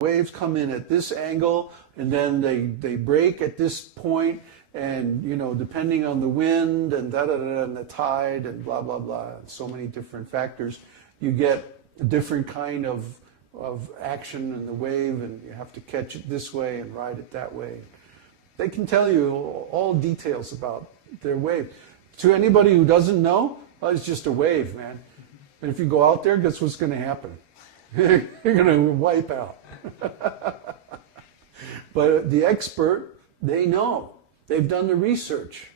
waves come in at this angle, and then they break at this point, and depending on the wind and and the tide and blah blah blah, and so many different factors, you get a different kind of action in the wave, and you have to catch it this way and ride it that way. They can tell you all details about their wave. To anybody who doesn't know, it's just a wave, man. And if you go out there, guess what's going to happen? You're going to wipe out. But the expert, they know. They've done the research.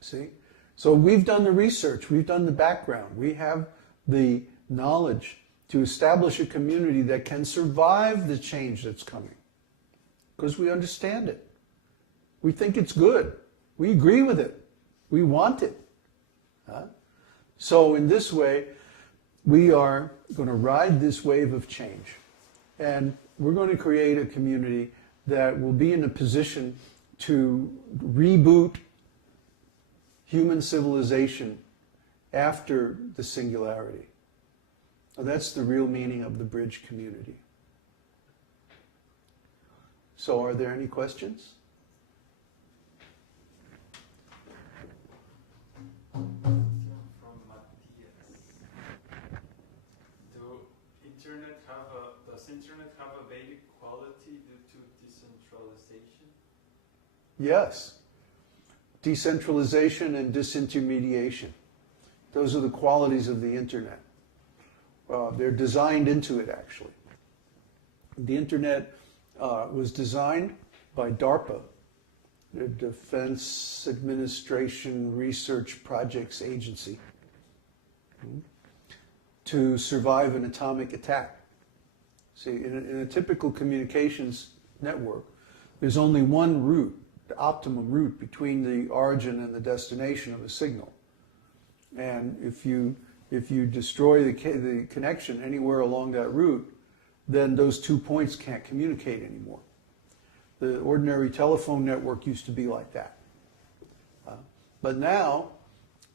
See? So we've done the research. We've done the background. We have the knowledge to establish a community that can survive the change that's coming. Because we understand it. We think it's good. We agree with it. We want it. So in this way, we are going to ride this wave of change. And we're going to create a community that will be in a position to reboot human civilization after the singularity. Now, that's the real meaning of the bridge community. So are there any questions? Does internet have a Vedic quality due to decentralization? Yes. Decentralization and disintermediation. Those are the qualities of the internet. They're designed into it, actually. The internet was designed by DARPA, the Defense Administration Research Projects Agency, to survive an atomic attack. See, in a typical communications network, there's only one route, the optimum route between the origin and the destination of a signal. And if you destroy the connection anywhere along that route, then those 2 points can't communicate anymore. The ordinary telephone network used to be like that. But now,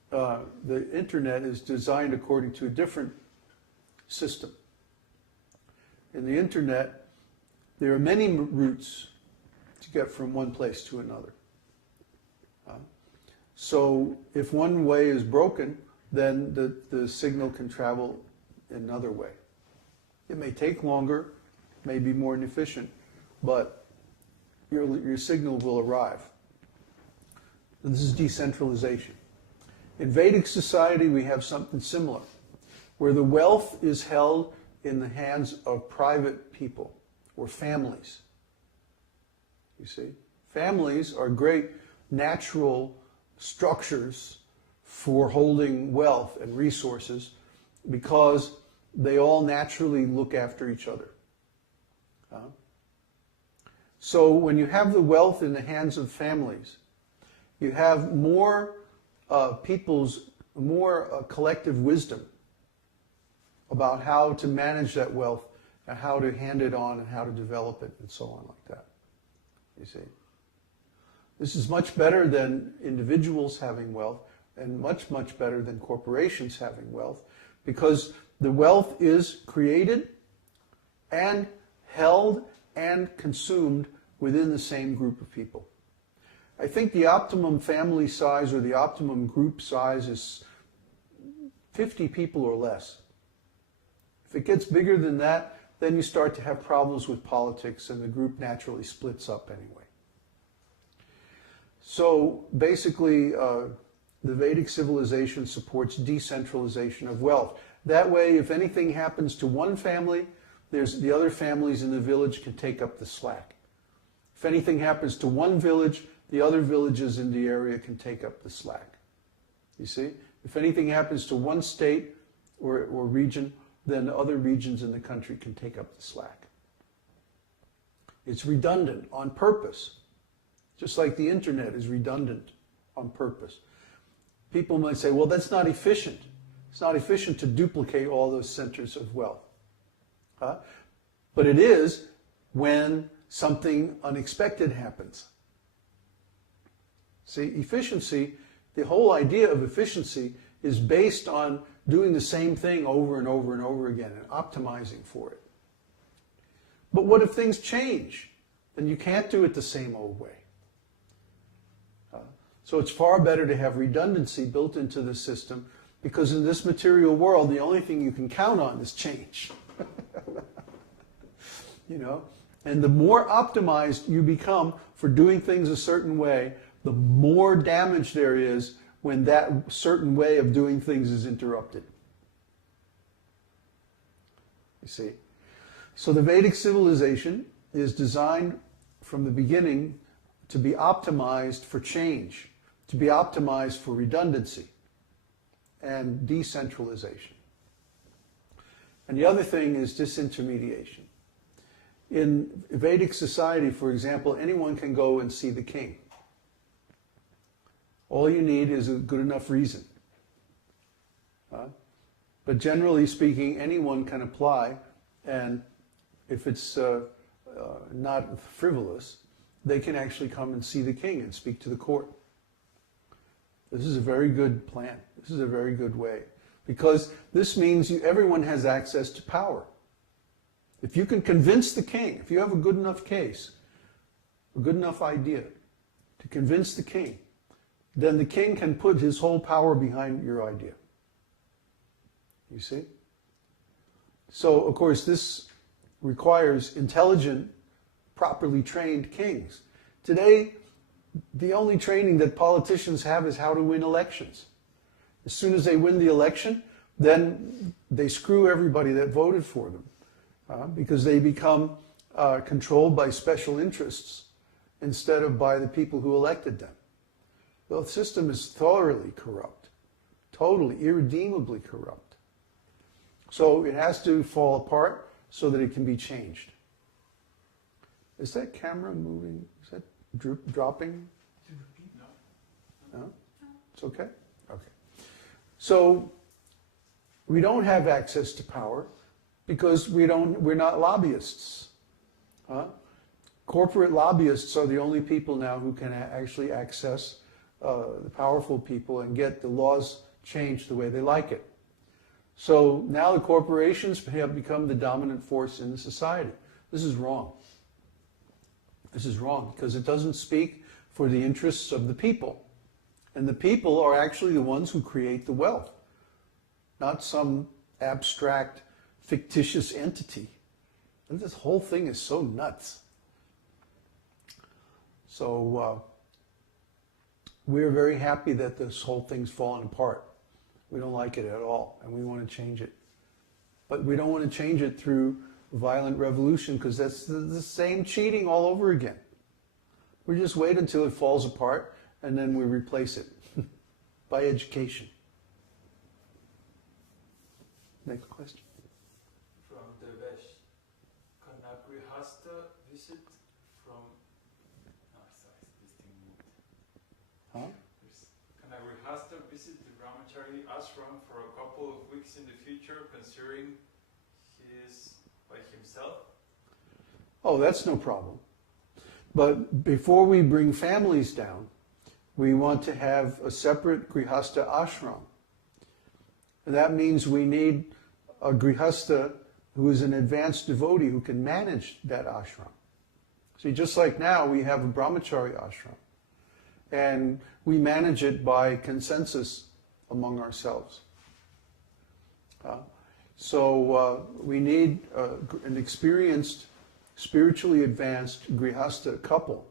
the internet is designed according to a different system. In the internet, there are many routes to get from one place to another. So if one way is broken, then the signal can travel another way. It may take longer, may be more inefficient, but your signal will arrive. And this is decentralization. In Vedic society, we have something similar, where the wealth is held in the hands of private people or families. You see? Families are great natural structures for holding wealth and resources because they all naturally look after each other. So when you have the wealth in the hands of families, you have more collective wisdom about how to manage that wealth and how to hand it on and how to develop it and so on like that. You see? This is much better than individuals having wealth and much, much better than corporations having wealth because the wealth is created and held and consumed within the same group of people. I think the optimum family size or the optimum group size is 50 people or less. If it gets bigger than that, then you start to have problems with politics and the group naturally splits up anyway. So basically, the Vedic civilization supports decentralization of wealth. That way, if anything happens to one family, the other families in the village can take up the slack. If anything happens to one village, the other villages in the area can take up the slack. You see? If anything happens to one state or region, then other regions in the country can take up the slack. It's redundant on purpose, just like the internet is redundant on purpose. People might say, well, that's not efficient. It's not efficient to duplicate all those centers of wealth. But it is when something unexpected happens. See, efficiency, the whole idea of efficiency is based on doing the same thing over and over and over again and optimizing for it. But what if things change? Then you can't do it the same old way. So it's far better to have redundancy built into the system, because in this material world, the only thing you can count on is change. You know? And the more optimized you become for doing things a certain way, the more damage there is when that certain way of doing things is interrupted. You see? So the Vedic civilization is designed from the beginning to be optimized for change, to be optimized for redundancy and decentralization. And the other thing is disintermediation. In Vedic society, for example, anyone can go and see the king. All you need is a good enough reason. But generally speaking, anyone can apply, and if it's not frivolous, they can actually come and see the king and speak to the court. This is a very good plan. This is a very good way. Because this means everyone has access to power. If you can convince the king, if you have a good enough case, a good enough idea to convince the king, then the king can put his whole power behind your idea. You see? So, of course, this requires intelligent, properly trained kings. Today, the only training that politicians have is how to win elections. As soon as they win the election, then they screw everybody that voted for them, because they become controlled by special interests instead of by the people who elected them. The system is thoroughly corrupt, totally, irredeemably corrupt. So it has to fall apart so that it can be changed. Is that camera moving? Is that dropping? No? It's okay? Okay. So we don't have access to power because we're not lobbyists. Corporate lobbyists are the only people now who can actually access the powerful people and get the laws changed the way they like it. So now the corporations have become the dominant force in the society. This is wrong. This is wrong because it doesn't speak for the interests of the people. And the people are actually the ones who create the wealth, not some abstract, fictitious entity. And this whole thing is so nuts. So we're very happy that this whole thing's fallen apart. We don't like it at all, and we want to change it. But we don't want to change it through violent revolution, because that's the same cheating all over again. We just wait until it falls apart, and then we replace it by education. Next question. From Devesh. Can a grihastha visit from... Oh, sorry, this thing moved. Huh? Can a grihastha visit the brahmachari ashram for a couple of weeks in the future, considering he is by himself? Oh, that's no problem. But before we bring families down, we want to have a separate grihastha ashram. And that means we need a grihastha who is an advanced devotee who can manage that ashram. See, just like now, we have a brahmachari ashram. And we manage it by consensus among ourselves. So we need an experienced, spiritually advanced grihastha couple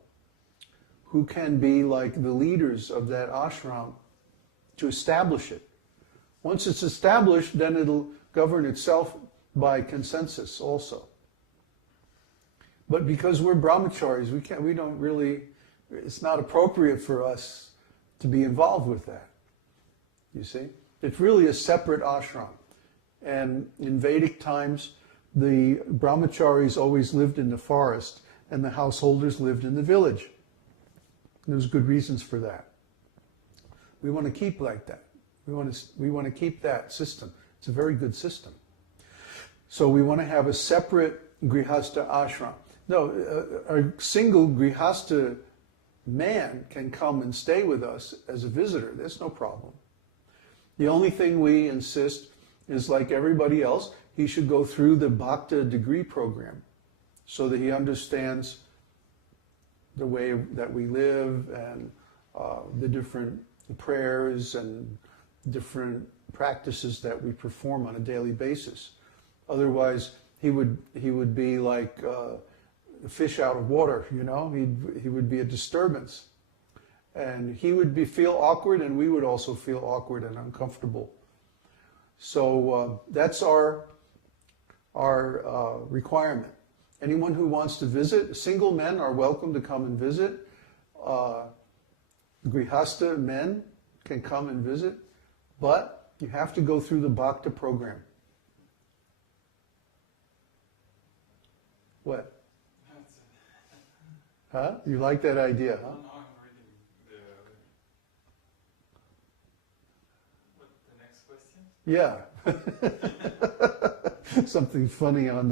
who can be like the leaders of that ashram to establish it. Once it's established, then it'll govern itself by consensus also. But because we're brahmacharis, we don't really, it's not appropriate for us to be involved with that. You see? It's really a separate ashram. And in Vedic times, the brahmacharis always lived in the forest and the householders lived in the village. And there's good reasons for that. We want to keep like that. We want to keep that system. It's a very good system. So we want to have a separate grihastha ashram. No, a single grihastha man can come and stay with us as a visitor. There's no problem. The only thing we insist is, like everybody else, he should go through the Bhakta degree program so that he understands the way that we live and the different prayers and different practices that we perform on a daily basis. Otherwise, he would be like a fish out of water, you know. He would be a disturbance, and he would feel awkward, and we would also feel awkward and uncomfortable. So that's our requirement. Anyone who wants to visit, single men are welcome to come and visit. Grihasta men can come and visit, but you have to go through the Bhakta program. What? Huh? You like that idea, huh? No, I'm reading the next question. Yeah. Something funny on